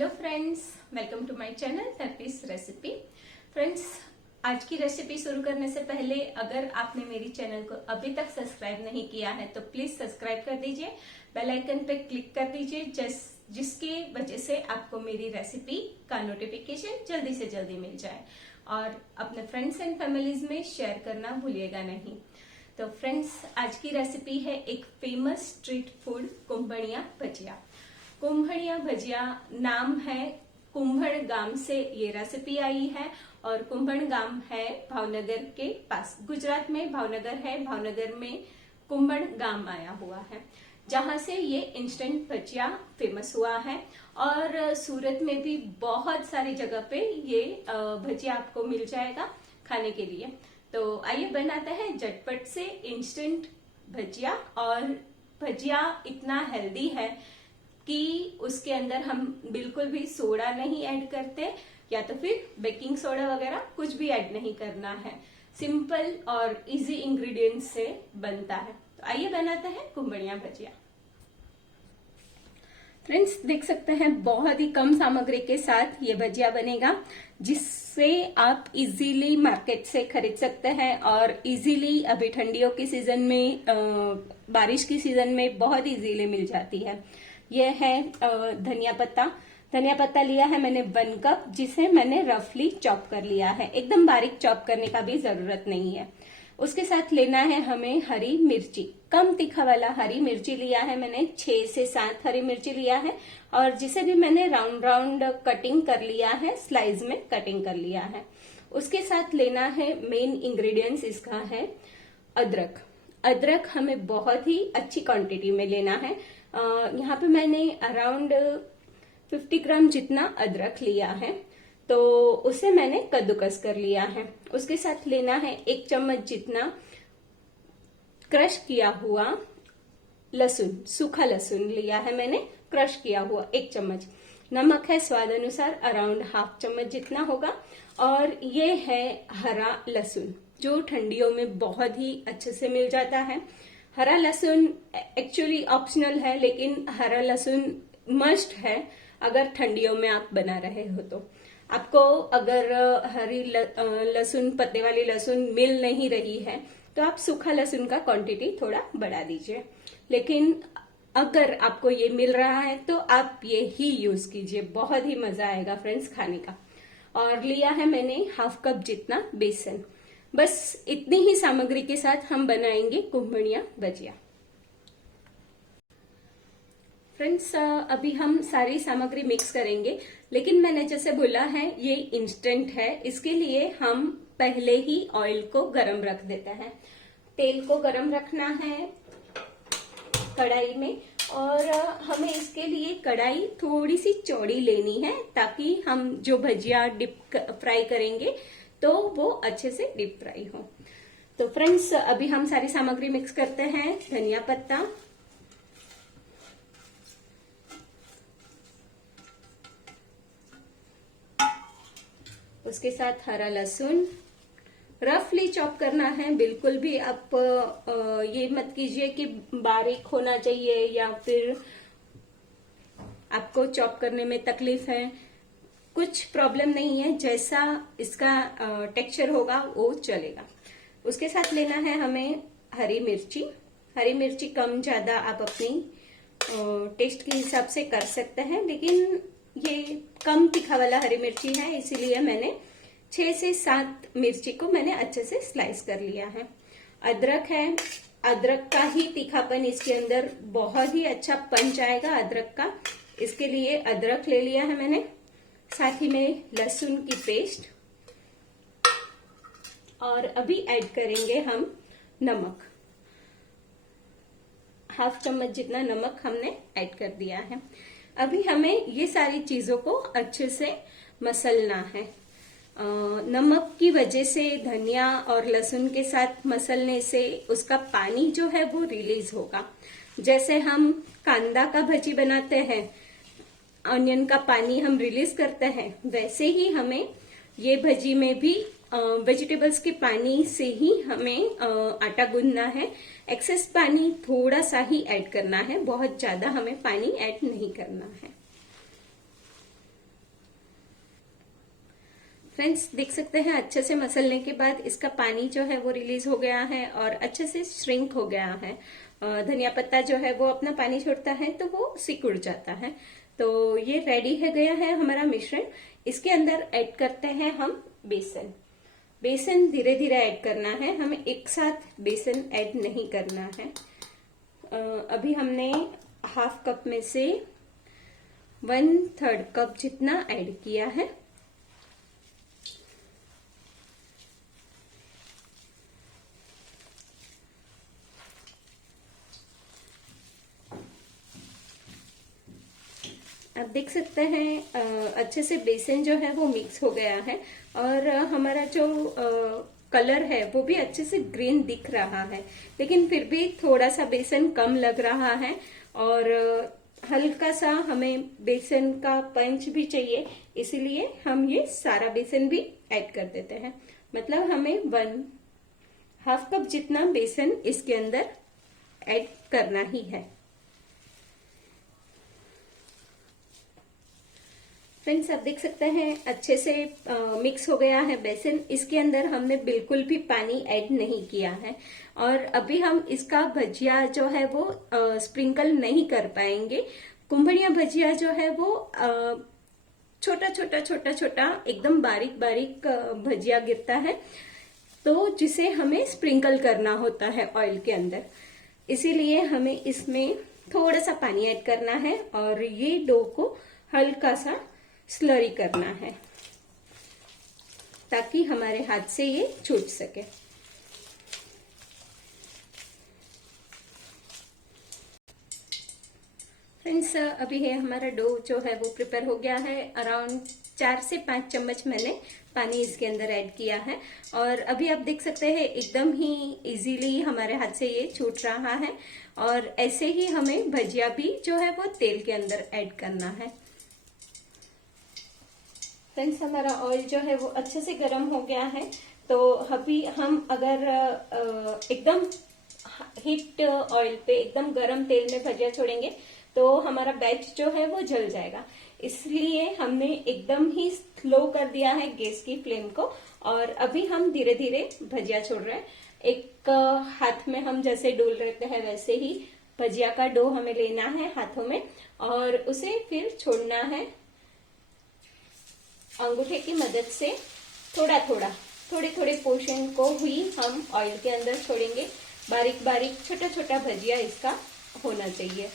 Hello friends, welcome to my channel तर्पीस recipe. Friends, आज की रेसिपी शुरू करने से पहले अगर आपने मेरी चैनल को अभी तक सब्सक्राइब नहीं किया है तो प्लीज सब्सक्राइब कर दीजिए, बेल आइकन पे क्लिक कर दीजिए जिसकी वजह से आपको मेरी रेसिपी का नोटिफिकेशन जल्दी से जल्दी मिल जाए और अपने फ्रेंड्स एंड फैमिलीज में शेयर करना भूलिएगा नहीं। तो फ्रेंड्स, आज की रेसिपी है एक फेमस स्ट्रीट फूड कुंभड़िया भजिया। कुंभड़िया भजिया नाम है, कुंभड़ गांव से ये रेसिपी आई है और कुंभड़ गांव है भावनगर के पास। गुजरात में भावनगर है, भावनगर में कुंभड़ गांव आया हुआ है जहां से ये इंस्टेंट भजिया फेमस हुआ है। और सूरत में भी बहुत सारी जगह पे ये भजिया आपको मिल जाएगा खाने के लिए। तो आइए बनाते हैं झटपट से इंस्टेंट भजिया। और भजिया इतना हेल्दी है कि उसके अंदर हम बिल्कुल भी सोडा नहीं ऐड करते या तो फिर बेकिंग सोडा वगैरह कुछ भी ऐड नहीं करना है। सिंपल और इजी इंग्रेडिएंट्स से बनता है। तो आइए बनाते हैं कुंभड़िया भजिया। फ्रेंड्स, देख सकते हैं बहुत ही कम सामग्री के साथ ये भजिया बनेगा जिससे आप इजीली मार्केट से खरीद सकते हैं और इजीली अभी ठंडियों की सीजन में बारिश की सीजन में बहुत इजीली मिल जाती है। यह है धनिया पत्ता। धनिया पत्ता लिया है मैंने 1 कप, जिसे मैंने रफली चॉप कर लिया है। एकदम बारीक चॉप करने का भी जरूरत नहीं है। उसके साथ लेना है हमें हरी मिर्ची, कम तीखा वाला हरी मिर्ची लिया है मैंने। 6 से 7 हरी मिर्ची लिया है और जिसे भी मैंने राउंड राउंड कटिंग कर लिया है, स्लाइस में कटिंग कर लिया है। उसके साथ लेना है मेन इंग्रेडिएंट्स इसका है अदरक। अदरक हमें बहुत ही अच्छी क्वांटिटी में लेना है। यहाँ पे मैंने अराउंड 50 ग्राम जितना अदरक लिया है, तो उसे मैंने कद्दूकस कर लिया है। उसके साथ लेना है 1 चम्मच जितना क्रश किया हुआ लहसुन, सूखा लहसुन लिया है मैंने, क्रश किया हुआ 1 चम्मच। नमक है स्वाद अनुसार, अराउंड ½ चम्मच जितना होगा। और ये है हरा लहसुन जो ठंडियों में बहुत ही अच्छे से मिल जाता है। हरा लहसुन एक्चुअली ऑप्शनल है, लेकिन हरा लहसुन मस्ट है अगर ठंडियों में आप बना रहे हो तो। आपको अगर हरी लहसुन, पत्ते वाली लहसुन मिल नहीं रही है तो आप सूखा लहसुन का क्वांटिटी थोड़ा बढ़ा दीजिए। लेकिन अगर आपको ये मिल रहा है तो आप ये ही यूज कीजिए, बहुत ही मजा आएगा फ्रेंड्स खाने का। और लिया है मैंने ½ कप जितना बेसन। बस इतनी ही सामग्री के साथ हम बनाएंगे कुंभड़िया भजिया। फ्रेंड्स, अभी हम सारी सामग्री मिक्स करेंगे, लेकिन मैंने जैसे बोला है ये इंस्टेंट है, इसके लिए हम पहले ही ऑयल को गरम रख देते हैं। तेल को गरम रखना है कढ़ाई में और हमें इसके लिए कढ़ाई थोड़ी सी चौड़ी लेनी है ताकि हम जो भजिया डिप फ्राई करेंगे तो वो अच्छे से डीप फ्राई हो। तो फ्रेंड्स, अभी हम सारी सामग्री मिक्स करते हैं। धनिया पत्ता, उसके साथ हरा लहसुन रफली चॉप करना है। बिल्कुल भी आप ये मत कीजिए कि बारीक होना चाहिए या फिर आपको चॉप करने में तकलीफ है, कुछ प्रॉब्लम नहीं है। जैसा इसका टेक्सचर होगा वो चलेगा। उसके साथ लेना है हमें हरी मिर्ची। हरी मिर्ची कम ज्यादा आप अपनी टेस्ट के हिसाब से कर सकते हैं, लेकिन ये कम तीखा वाला हरी मिर्ची है, इसीलिए मैंने 6 से 7 मिर्ची को मैंने अच्छे से स्लाइस कर लिया है। अदरक है, अदरक का ही तीखापन इसके अंदर बहुत ही अच्छा पंच आएगा अदरक का, इसके लिए अदरक ले लिया है मैंने। साथ ही में लहसुन की पेस्ट और अभी ऐड करेंगे हम नमक। ½ चम्मच जितना नमक हमने ऐड कर दिया है। अभी हमें ये सारी चीजों को अच्छे से मसलना है। नमक की वजह से धनिया और लहसुन के साथ मसलने से उसका पानी जो है वो रिलीज होगा। जैसे हम कांदा का भजी बनाते हैं, ऑनियन का पानी हम रिलीज करते हैं, वैसे ही हमें ये भजी में भी वेजिटेबल्स के पानी से ही हमें आटा गूंदना है। एक्सेस पानी थोड़ा सा ही ऐड करना है, बहुत ज्यादा हमें पानी ऐड नहीं करना है। फ्रेंड्स देख सकते हैं अच्छे से मसलने के बाद इसका पानी जो है वो रिलीज हो गया है और अच्छे से श्रिंक हो गया है। धनिया पत्ता जो है वो अपना पानी छोड़ता है तो वो सिकुड़ जाता है। तो ये रेडी है गया है हमारा मिश्रण। इसके अंदर ऐड करते हैं हम बेसन। बेसन धीरे धीरे ऐड करना है, हमें एक साथ बेसन ऐड नहीं करना है। अभी हमने हाफ कप में से 1/3 कप जितना ऐड किया है। आप देख सकते हैं अच्छे से बेसन जो है वो मिक्स हो गया है और हमारा जो कलर है वो भी अच्छे से ग्रीन दिख रहा है, लेकिन फिर भी थोड़ा सा बेसन कम लग रहा है और हल्का सा हमें बेसन का पंच भी चाहिए, इसीलिए हम ये सारा बेसन भी ऐड कर देते हैं। मतलब हमें 1/2 कप जितना बेसन इसके अंदर ऐड करना ही है। फ्रेंड्स आप देख सकते हैं अच्छे से मिक्स हो गया है बेसन। इसके अंदर हमने बिल्कुल भी पानी ऐड नहीं किया है और अभी हम इसका भजिया जो है वो स्प्रिंकल नहीं कर पाएंगे। कुंभड़िया भजिया जो है वो छोटा छोटा छोटा छोटा एकदम बारीक बारीक भजिया गिरता है, तो जिसे हमें स्प्रिंकल करना होता है ऑयल के अंदर। इसीलिए हमें इसमें थोड़ा सा पानी ऐड करना है और ये डो को हल्का सा स्लरी करना है ताकि हमारे हाथ से ये छूट सके। फ्रेंड्स अभी है हमारा डो जो है वो प्रिपेयर हो गया है। अराउंड 4 से 5 चम्मच मैंने पानी इसके अंदर ऐड किया है और अभी आप देख सकते हैं एकदम ही इजीली हमारे हाथ से ये छूट रहा है और ऐसे ही हमें भजिया भी जो है वो तेल के अंदर ऐड करना है। फ्रेंड्स हमारा ऑयल जो है वो अच्छे से गर्म हो गया है, तो अभी हम अगर एकदम हीट ऑयल पे एकदम गर्म तेल में भजिया छोड़ेंगे तो हमारा बैच जो है वो जल जाएगा। इसलिए हमने एकदम ही स्लो कर दिया है गैस की फ्लेम को और अभी हम धीरे धीरे भजिया छोड़ रहे हैं। एक हाथ में हम जैसे डोल रहते हैं वैसे ही भजिया का डो हमें लेना है हाथों में और उसे फिर छोड़ना है अंगूठे की मदद से। थोड़ा थोड़ा थोड़े थोड़े पोर्शन को ही हम ऑयल के अंदर छोड़ेंगे। बारीक बारीक छोटा छोटा भजिया इसका होना चाहिए।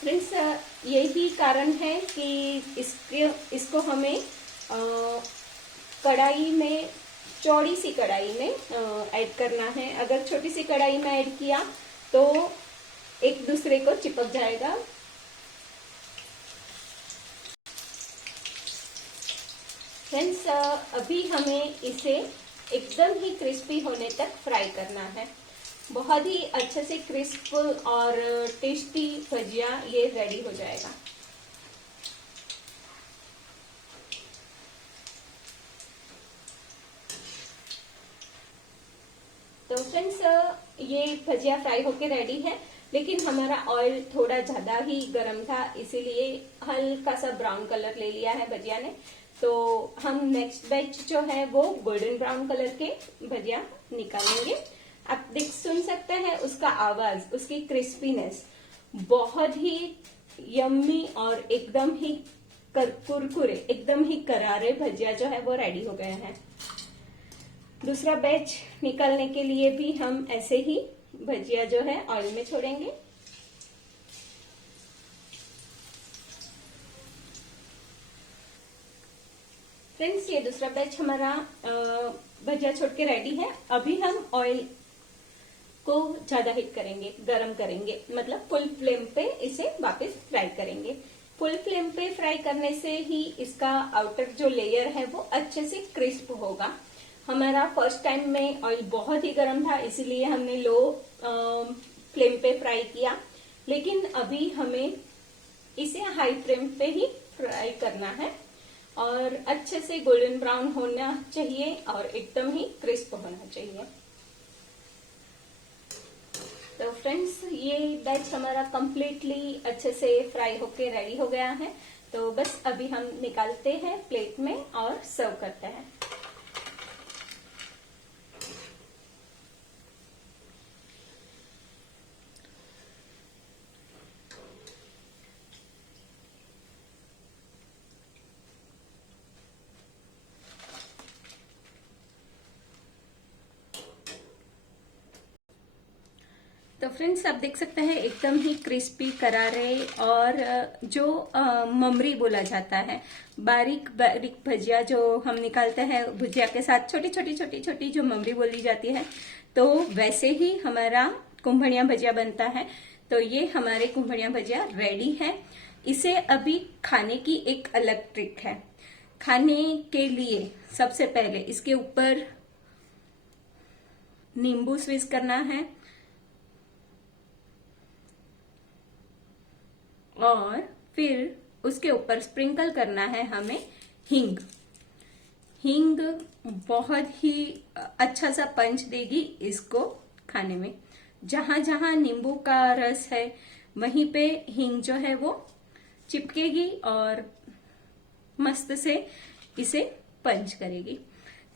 फ्रेंड्स यही कारण है कि इसको हमें कढ़ाई में, चौड़ी सी कढ़ाई में ऐड करना है। अगर छोटी सी कढ़ाई में ऐड किया तो एक दूसरे को चिपक जाएगा। फ्रेंड्स अभी हमें इसे एकदम ही क्रिस्पी होने तक फ्राई करना है। बहुत ही अच्छे से क्रिस्प और टेस्टी भजिया ये रेडी हो जाएगा। तो फ्रेंड्स ये भजिया फ्राई होके रेडी है, लेकिन हमारा ऑयल थोड़ा ज्यादा ही गर्म था, इसीलिए हल्का सा ब्राउन कलर ले लिया है भजिया ने। तो हम नेक्स्ट बैच जो है वो गोल्डन ब्राउन कलर के भजिया निकालेंगे। आप सुन सकते हैं उसका आवाज, उसकी क्रिस्पीनेस, बहुत ही यम्मी और एकदम ही कुरकुरे, एकदम ही करारे भजिया जो है वो रेडी हो गए हैं। दूसरा बैच निकालने के लिए भी हम ऐसे ही भजिया जो है ऑयल में छोड़ेंगे। फ्रेंड्स ये दूसरा बैच हमारा भजिया छोड़ के रेडी है। अभी हम ऑयल को ज्यादा हीट करेंगे, गरम करेंगे, मतलब फुल फ्लेम पे इसे वापस फ्राई करेंगे। फुल फ्लेम पे फ्राई करने से ही इसका आउटर जो लेयर है वो अच्छे से क्रिस्प होगा। हमारा फर्स्ट टाइम में ऑयल बहुत ही गर्म था, इसीलिए हमने लो फ्लेम पे फ्राई किया, लेकिन अभी हमें इसे हाई फ्लेम पे ही फ्राई करना है और अच्छे से गोल्डन ब्राउन होना चाहिए और एकदम ही क्रिस्प होना चाहिए। तो फ्रेंड्स, ये बैच हमारा कंप्लीटली अच्छे से फ्राई होके रेडी हो गया है। तो बस अभी हम निकालते हैं प्लेट में और सर्व करते हैं। तो फ्रेंड्स, आप देख सकते हैं एकदम ही क्रिस्पी करारे और जो ममरी बोला जाता है, बारीक बारीक भजिया जो हम निकालते हैं भुजिया के साथ, छोटी छोटी छोटी छोटी जो ममरी बोली जाती है, तो वैसे ही हमारा कुंभड़िया भजिया बनता है। तो ये हमारे कुंभड़िया भजिया रेडी है। इसे अभी खाने की एक अलग ट्रिक है। खाने के लिए सबसे पहले इसके ऊपर नींबू स्वीज करना है और फिर उसके ऊपर स्प्रिंकल करना है हमें हींग। हींग बहुत ही अच्छा सा पंच देगी इसको खाने में। जहां जहां नींबू का रस है वहीं पे हींग जो है वो चिपकेगी और मस्त से इसे पंच करेगी।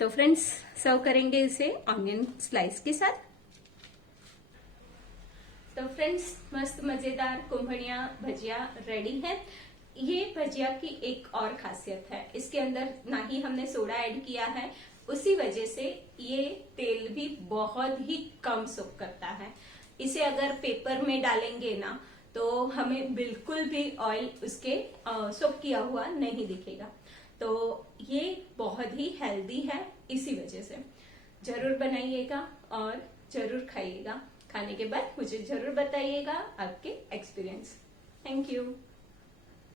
तो फ्रेंड्स, सर्व करेंगे इसे ऑनियन स्लाइस के साथ। तो फ्रेंड्स, मस्त मजेदार कुंभड़िया भजिया रेडी है। ये भजिया की एक और खासियत है, इसके अंदर ना ही हमने सोडा ऐड किया है, उसी वजह से ये तेल भी बहुत ही कम सोख करता है। इसे अगर पेपर में डालेंगे ना तो हमें बिल्कुल भी ऑयल उसके सोख किया हुआ नहीं दिखेगा। तो ये बहुत ही हेल्दी है, इसी वजह से जरूर बनाइएगा और जरूर खाइएगा। खाने के बाद मुझे जरूर बताइएगा आपके एक्सपीरियंस। Thank you.